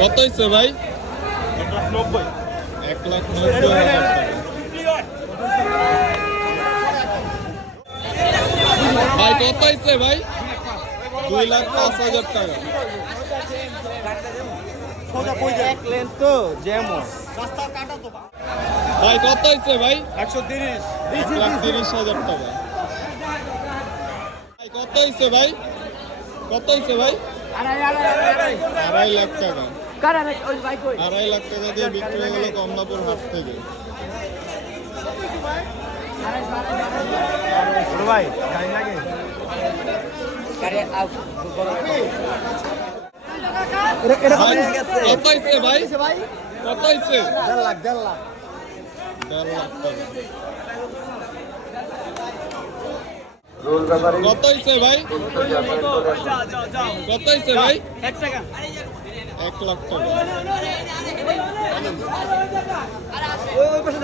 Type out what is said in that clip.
কত হয়েছে ভাই? 1,90,000। 1,90,000 ভাই কত হয়েছে ভাই? 2,05,000 টাকা। ভাই কত হয়েছে ভাই? 130। 1,30,000 টাকা। ভাই কত হয়েছে ভাই? কত হয়েছে ভাই? 2.5 লাখ টাকা। 2.5 লাখ টাকা দিয়ে বিক্রি হয়ে গেল কমলাপুর হাট থেকে। ভাই গাড়ি লাগে ভাই, কত হয়েছে ভাই? কত হয়েছে? 1.5 লাখ 1.5 লাখ। 1.5 লাখ টাকা। কত হয়েছে ভাই? কত হয়েছে ভাই? 1 টাকা। 1 লাখ টাকা। ওই পাশে